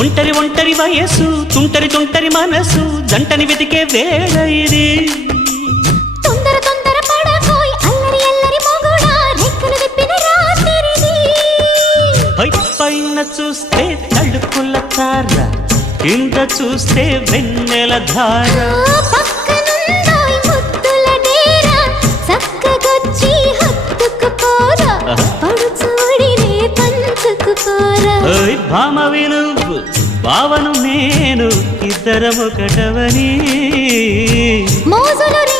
ఒంటరి ఒంటరి వయసు తుంటరి తుంటరి మనసు జంటని వెతికే వేళ ఇది తొందర తొందర పడకోయ్ అల్లరి అల్లరి మొగుడా రెక్కలు విప్పిన రాత్రిది పైన చూస్తే తడుకుల తార కింద చూస్తే వెన్నెల ధార పక్కనుందోయ్ ముద్దుల డేరా చక్కగొచ్చి హత్తుకుపోరా పడుచోడినే పంచుకుపోరా ఓయ్ భామవి నువ్వు భావను నేను ఇద్దరము ఒకటవని మోజులు